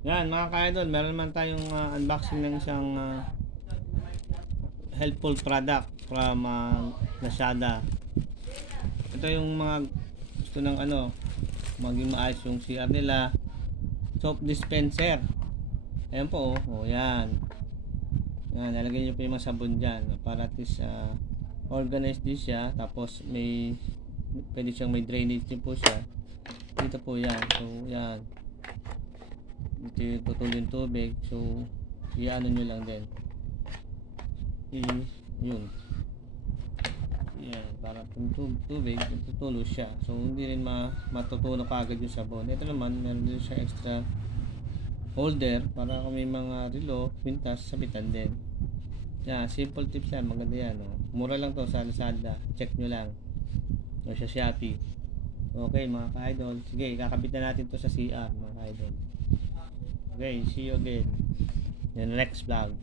Yan mga ka-idol, meron naman tayong unboxing ng isang helpful product from Lazada. Ito yung mga gusto ng maging maayos yung CR nila. Soap dispenser. Ayan po yan. Yan, lalagyan nyo po yung mga sabon dyan para at least organized din siya. Tapos pwede siyang may drainage din po siya. Dito po yan. So yan, dito yung tutuloy yung tubig. So iano nyo lang din yun. Yan, para kung tubig tutulo siya. So hindi rin matutulo kagad yung sabon. Ito naman, meron din siya extra holder para kung may mga relo, pintas, sabitan din. Yan, simple tips yan, maganda yan. Mura lang to sa Lazada, check nyo lang o sa Shopee. Okay mga ka-idol, sige kakabit na natin to sa CR mga ka-idol. Okay, see you again in the next vlog.